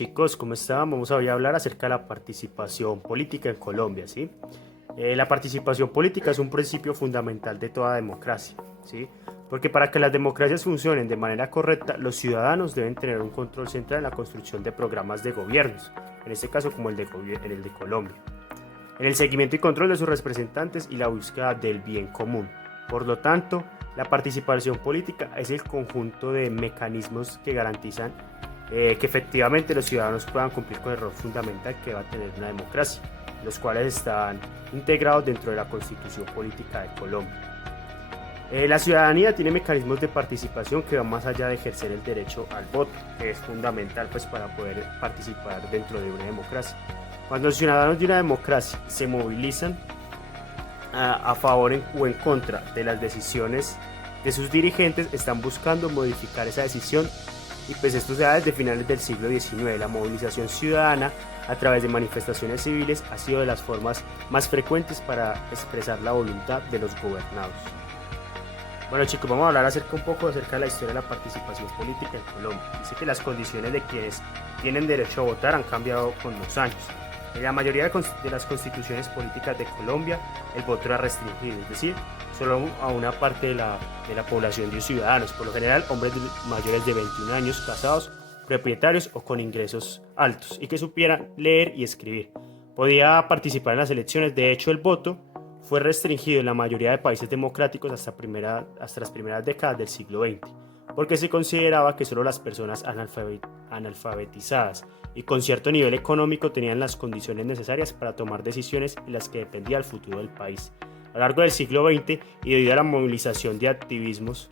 chicos, ¿cómo están? Vamos a hoy a hablar acerca de la participación política en Colombia, ¿sí? La participación política es un principio fundamental de toda democracia, ¿sí? Porque para que las democracias funcionen de manera correcta, los ciudadanos deben tener un control central en la construcción de programas de gobiernos, en este caso como el de Colombia, en el seguimiento y control de sus representantes y la búsqueda del bien común. Por lo tanto, la participación política es el conjunto de mecanismos que garantizan que efectivamente los ciudadanos puedan cumplir con el rol fundamental que va a tener una democracia, los cuales están integrados dentro de la Constitución Política de Colombia. La ciudadanía tiene mecanismos de participación que van más allá de ejercer el derecho al voto, que es fundamental pues, para poder participar dentro de una democracia. Cuando los ciudadanos de una democracia se movilizan a favor o en contra de las decisiones de sus dirigentes, están buscando modificar esa decisión, y pues esto se da desde finales del siglo XIX. La movilización ciudadana a través de manifestaciones civiles ha sido de las formas más frecuentes para expresar la voluntad de los gobernados. Bueno chicos, vamos a hablar un poco acerca de la historia de la participación política en Colombia. Dice que las condiciones de quienes tienen derecho a votar han cambiado con los años. En la mayoría de las constituciones políticas de Colombia, el voto era restringido, es decir, solo a una parte de la población de ciudadanos, por lo general hombres mayores de 21 años, casados, propietarios o con ingresos altos, y que supieran leer y escribir. Podía participar en las elecciones. De hecho, el voto fue restringido en la mayoría de países democráticos hasta las primeras décadas del siglo XX, porque se consideraba que solo las personas analfabetizadas y con cierto nivel económico tenían las condiciones necesarias para tomar decisiones en las que dependía el futuro del país. A lo largo del siglo XX, y debido a la movilización de activismos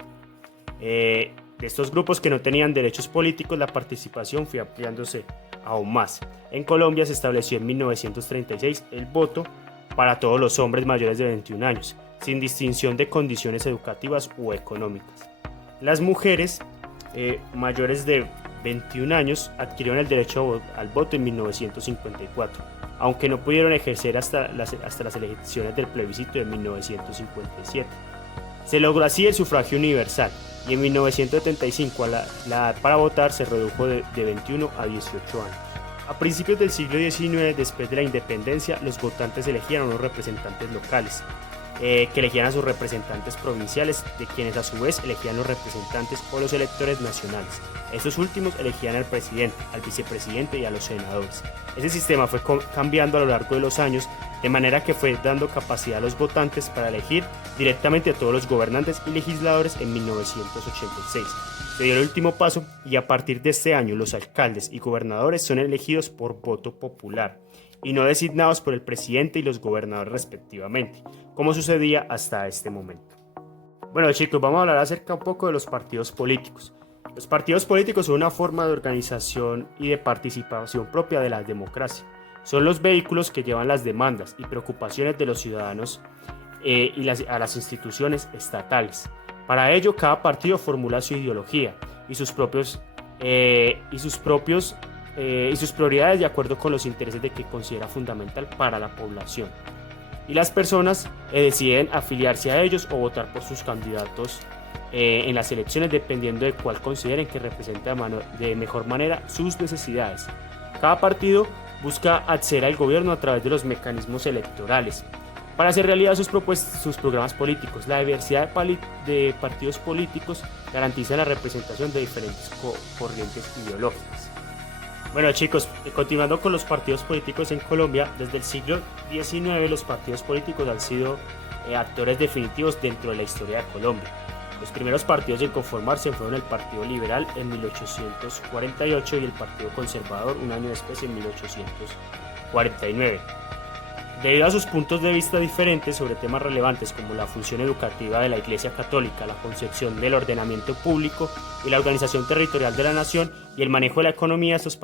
de estos grupos que no tenían derechos políticos, la participación fue ampliándose aún más. En Colombia se estableció en 1936 el voto para todos los hombres mayores de 21 años, sin distinción de condiciones educativas u económicas. Las mujeres mayores de 21 años adquirieron el derecho al voto en 1954, aunque no pudieron ejercer hasta las elecciones del plebiscito de 1957. Se logró así el sufragio universal, y en 1975 la edad para votar se redujo de 21 a 18 años. A principios del siglo XIX, después de la independencia, los votantes elegían a unos representantes locales, que elegían a sus representantes provinciales, de quienes a su vez elegían los representantes o los electores nacionales. Estos últimos elegían al presidente, al vicepresidente y a los senadores. Ese sistema fue cambiando a lo largo de los años, de manera que fue dando capacidad a los votantes para elegir directamente a todos los gobernantes y legisladores en 1986. Se dio el último paso, y a partir de este año los alcaldes y gobernadores son elegidos por voto popular y no designados por el presidente y los gobernadores respectivamente, como sucedía hasta este momento. Bueno chicos, vamos a hablar acerca un poco de los partidos políticos. Los partidos políticos son una forma de organización y de participación propia de la democracia. Son los vehículos que llevan las demandas y preocupaciones de los ciudadanos a las instituciones estatales. Para ello, cada partido formula su ideología y sus prioridades de acuerdo con los intereses de que considera fundamental para la población. Y las personas deciden afiliarse a ellos o votar por sus candidatos en las elecciones, dependiendo de cuál consideren que representa de mejor manera sus necesidades. Cada partido busca acceder al gobierno a través de los mecanismos electorales para hacer realidad sus programas políticos. La diversidad de partidos políticos garantiza la representación de diferentes corrientes ideológicas. Bueno chicos, continuando con los partidos políticos en Colombia, desde el siglo XIX los partidos políticos han sido actores definitivos dentro de la historia de Colombia. Los primeros partidos en conformarse fueron el Partido Liberal en 1848 y el Partido Conservador un año después, en 1849. Debido a sus puntos de vista diferentes sobre temas relevantes como la función educativa de la Iglesia Católica, la concepción del ordenamiento público y la organización territorial de la nación y el manejo de la economía, estos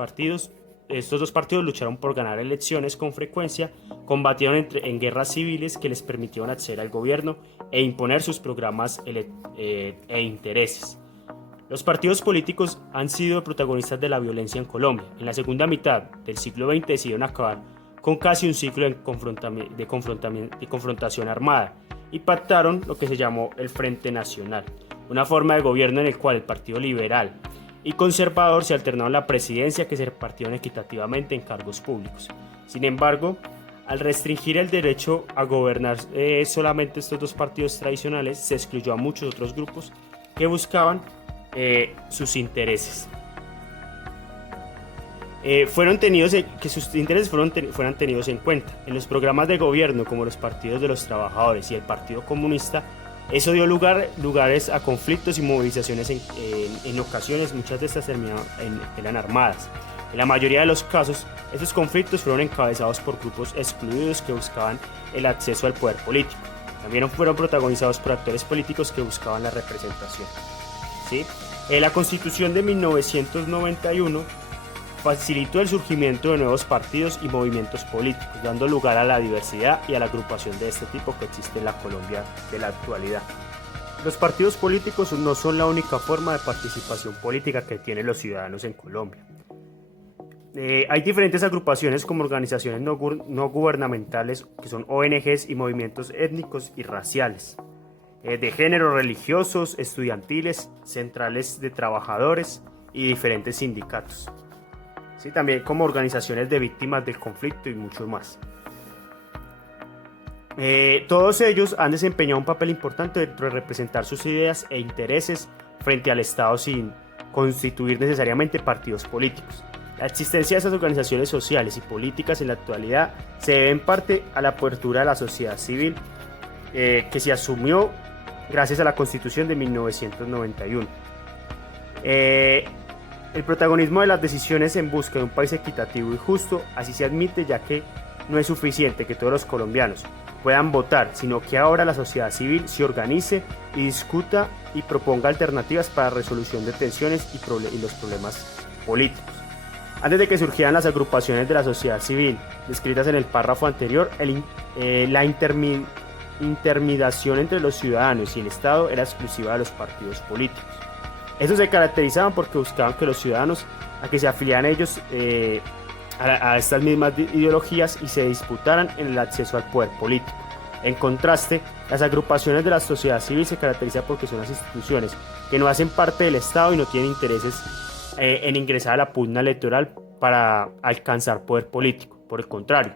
dos partidos lucharon por ganar elecciones con frecuencia, combatieron en guerras civiles que les permitieron acceder al gobierno e imponer sus programas e intereses. Los partidos políticos han sido protagonistas de la violencia en Colombia. En la segunda mitad del siglo XX decidieron acabar con casi un ciclo de confrontación armada y pactaron lo que se llamó el Frente Nacional, una forma de gobierno en el cual el Partido Liberal y conservador se alternaron la presidencia, que se repartieron equitativamente en cargos públicos. Sin embargo, al restringir el derecho a gobernar solamente estos dos partidos tradicionales, se excluyó a muchos otros grupos que buscaban sus intereses. Que sus intereses fueran tenidos en cuenta. En los programas de gobierno, como los partidos de los trabajadores y el Partido Comunista, eso dio lugares a conflictos y movilizaciones en ocasiones. Muchas de estas eran armadas. En la mayoría de los casos, estos conflictos fueron encabezados por grupos excluidos que buscaban el acceso al poder político. También fueron protagonizados por actores políticos que buscaban la representación. ¿Sí? La Constitución de 1991 facilitó el surgimiento de nuevos partidos y movimientos políticos, dando lugar a la diversidad y a la agrupación de este tipo que existe en la Colombia de la actualidad. Los partidos políticos no son la única forma de participación política que tienen los ciudadanos en Colombia. Hay diferentes agrupaciones como organizaciones no gubernamentales, que son ONGs, y movimientos étnicos y raciales, de género, religiosos, estudiantiles, centrales de trabajadores y diferentes sindicatos. Sí, también como organizaciones de víctimas del conflicto y mucho más. Todos ellos han desempeñado un papel importante dentro de representar sus ideas e intereses frente al Estado sin constituir necesariamente partidos políticos. La existencia de esas organizaciones sociales y políticas en la actualidad se debe en parte a la apertura de la sociedad civil que se asumió gracias a la Constitución de 1991. El protagonismo de las decisiones en busca de un país equitativo y justo así se admite, ya que no es suficiente que todos los colombianos puedan votar, sino que ahora la sociedad civil se organice y discuta y proponga alternativas para la resolución de tensiones y los problemas políticos. Antes de que surgieran las agrupaciones de la sociedad civil descritas en el párrafo anterior, la intermediación entre los ciudadanos y el Estado era exclusiva de los partidos políticos. Estos se caracterizaban porque buscaban que los ciudadanos a que se afiliaran ellos a estas mismas ideologías y se disputaran en el acceso al poder político. En contraste, las agrupaciones de la sociedad civil se caracterizan porque son las instituciones que no hacen parte del Estado y no tienen intereses en ingresar a la pugna electoral para alcanzar poder político. Por el contrario,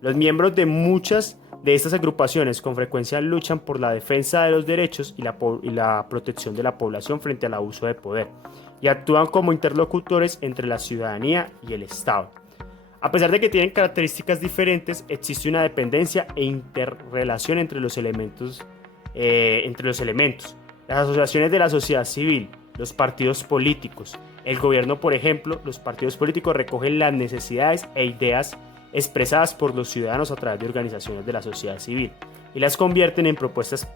los miembros de muchas de estas agrupaciones con frecuencia luchan por la defensa de los derechos y la protección de la población frente al abuso de poder y actúan como interlocutores entre la ciudadanía y el Estado. A pesar de que tienen características diferentes, existe una dependencia e interrelación entre los elementos. Las asociaciones de la sociedad civil, los partidos políticos, el gobierno, por ejemplo, los partidos políticos recogen las necesidades e ideas expresadas por los ciudadanos a través de organizaciones de la sociedad civil y las convierten en propuestas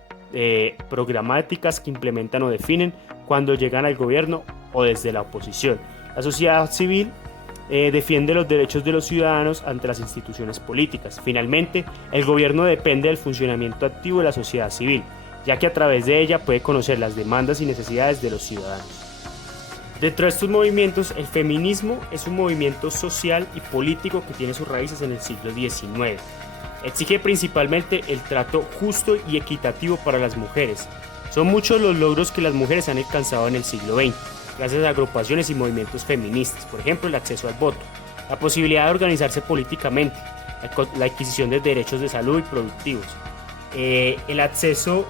programáticas que implementan o definen cuando llegan al gobierno o desde la oposición. La sociedad civil defiende los derechos de los ciudadanos ante las instituciones políticas. Finalmente, el gobierno depende del funcionamiento activo de la sociedad civil, ya que a través de ella puede conocer las demandas y necesidades de los ciudadanos. Dentro de estos movimientos, el feminismo es un movimiento social y político que tiene sus raíces en el siglo XIX. Exige principalmente el trato justo y equitativo para las mujeres. Son muchos los logros que las mujeres han alcanzado en el siglo XX, gracias a agrupaciones y movimientos feministas, por ejemplo, el acceso al voto, la posibilidad de organizarse políticamente, la adquisición de derechos de salud y productivos, el acceso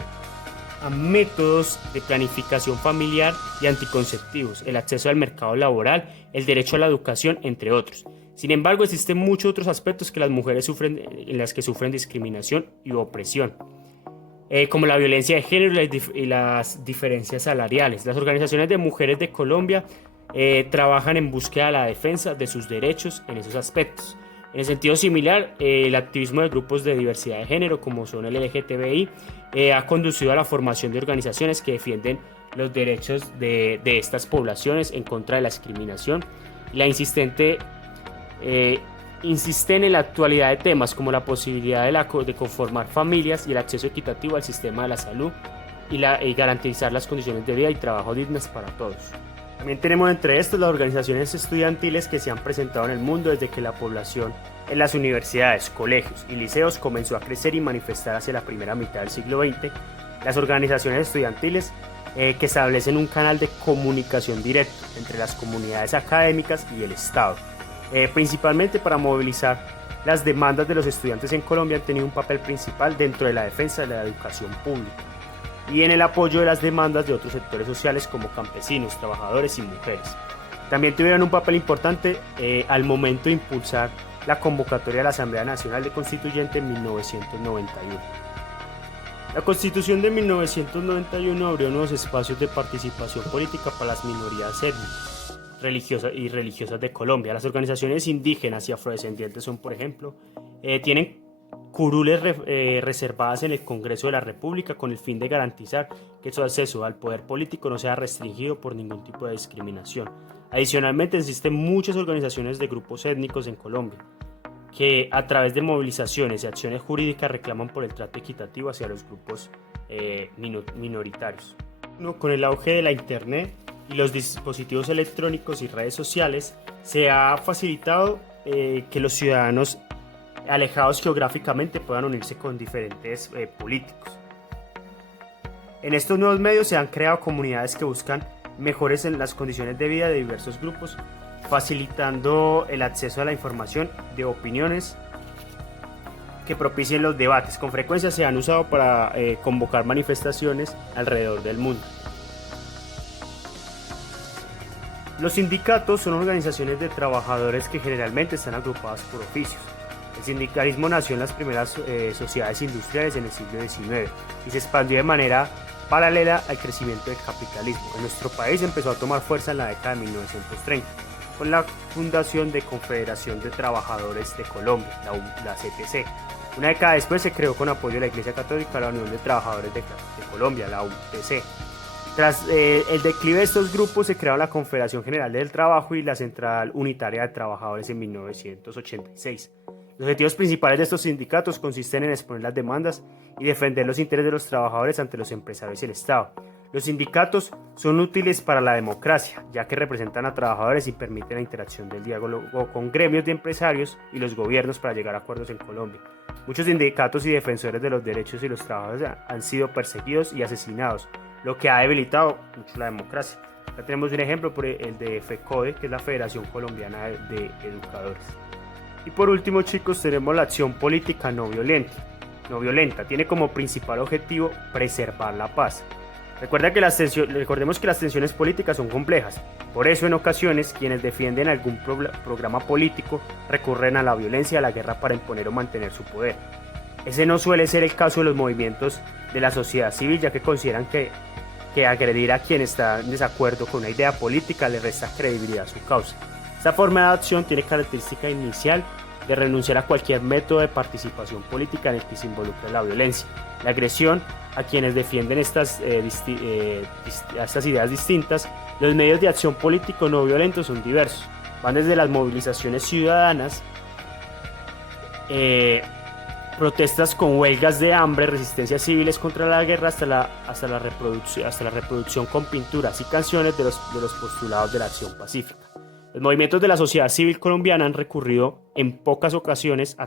a métodos de planificación familiar y anticonceptivos, el acceso al mercado laboral, el derecho a la educación, entre otros. Sin embargo, existen muchos otros aspectos que las mujeres en las que sufren discriminación y opresión, como la violencia de género y las diferencias salariales. Las organizaciones de mujeres de Colombia trabajan en búsqueda de la defensa de sus derechos en esos aspectos. En el sentido similar, el activismo de grupos de diversidad de género, como son el LGTBI, ha conducido a la formación de organizaciones que defienden los derechos de estas poblaciones en contra de la discriminación. Insisten en la actualidad de temas como la posibilidad de conformar familias y el acceso equitativo al sistema de la salud y garantizar las condiciones de vida y trabajo dignas para todos. También tenemos entre estos las organizaciones estudiantiles que se han presentado en el mundo desde que la población en las universidades, colegios y liceos comenzó a crecer y manifestar hacia la primera mitad del siglo XX. Las organizaciones estudiantiles que establecen un canal de comunicación directo entre las comunidades académicas y el Estado, principalmente para movilizar las demandas de los estudiantes en Colombia. Han tenido un papel principal dentro de la defensa de la educación pública y en el apoyo de las demandas de otros sectores sociales como campesinos, trabajadores y mujeres. También tuvieron un papel importante al momento de impulsar la convocatoria de la Asamblea Nacional de Constituyente en 1991. La Constitución de 1991 abrió nuevos espacios de participación política para las minorías étnicas, religiosas de Colombia. Las organizaciones indígenas y afrodescendientes son, por ejemplo, tienen curules reservadas en el Congreso de la República con el fin de garantizar que su acceso al poder político no sea restringido por ningún tipo de discriminación. Adicionalmente, existen muchas organizaciones de grupos étnicos en Colombia que a través de movilizaciones y acciones jurídicas reclaman por el trato equitativo hacia los grupos minoritarios. Con el auge de la Internet y los dispositivos electrónicos y redes sociales, se ha facilitado que los ciudadanos alejados geográficamente puedan unirse con diferentes políticos. En estos nuevos medios se han creado comunidades que buscan mejores en las condiciones de vida de diversos grupos, facilitando el acceso a la información de opiniones que propicien los debates. Con frecuencia se han usado para convocar manifestaciones alrededor del mundo. Los sindicatos son organizaciones de trabajadores que generalmente están agrupadas por oficios. El sindicalismo nació en las primeras sociedades industriales en el siglo XIX y se expandió de manera paralela al crecimiento del capitalismo. En nuestro país empezó a tomar fuerza en la década de 1930 con la fundación de Confederación de Trabajadores de Colombia, la CTC. Una década después se creó con apoyo de la Iglesia Católica la Unión de Trabajadores de Colombia, la UTC. Tras el declive de estos grupos se creó la Confederación General del Trabajo y la Central Unitaria de Trabajadores en 1986. Los objetivos principales de estos sindicatos consisten en exponer las demandas y defender los intereses de los trabajadores ante los empresarios y el Estado. Los sindicatos son útiles para la democracia, ya que representan a trabajadores y permiten la interacción del diálogo con gremios de empresarios y los gobiernos para llegar a acuerdos en Colombia. Muchos sindicatos y defensores de los derechos y los trabajadores han sido perseguidos y asesinados, lo que ha debilitado mucho la democracia. Acá tenemos un ejemplo, el de FECODE, que es la Federación Colombiana de Educadores. Y por último, chicos, tenemos la acción política no violenta. Tiene como principal objetivo preservar la paz. Recordemos que las tensiones políticas son complejas. Por eso, en ocasiones, quienes defienden algún programa político recurren a la violencia y a la guerra para imponer o mantener su poder. Ese no suele ser el caso de los movimientos de la sociedad civil, ya que consideran que agredir a quien está en desacuerdo con una idea política le resta credibilidad a su causa. Esta forma de acción tiene característica inicial de renunciar a cualquier método de participación política en el que se involucre la violencia, la agresión a quienes defienden estas ideas distintas. Los medios de acción político no violentos son diversos. Van desde las movilizaciones ciudadanas, protestas con huelgas de hambre, resistencias civiles contra la guerra, hasta la reproducción con pinturas y canciones de los postulados de la acción pacífica. Los movimientos de la sociedad civil colombiana han recurrido en no pocas ocasiones a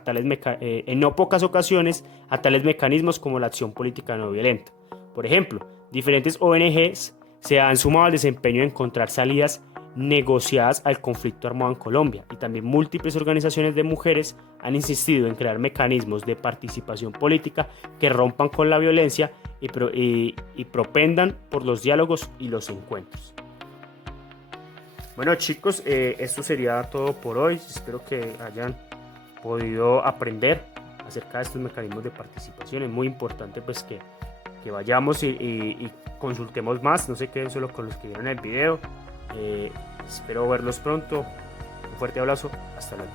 tales mecanismos como la acción política no violenta. Por ejemplo, diferentes ONGs se han sumado al desempeño de encontrar salidas negociadas al conflicto armado en Colombia, y también múltiples organizaciones de mujeres han insistido en crear mecanismos de participación política que rompan con la violencia y propendan por los diálogos y los encuentros. Bueno, chicos, esto sería todo por hoy. Espero que hayan podido aprender acerca de estos mecanismos de participación. Es muy importante pues que vayamos y consultemos más. No sé qué solo con los que vieron el video. Espero verlos pronto. Un fuerte abrazo. Hasta luego.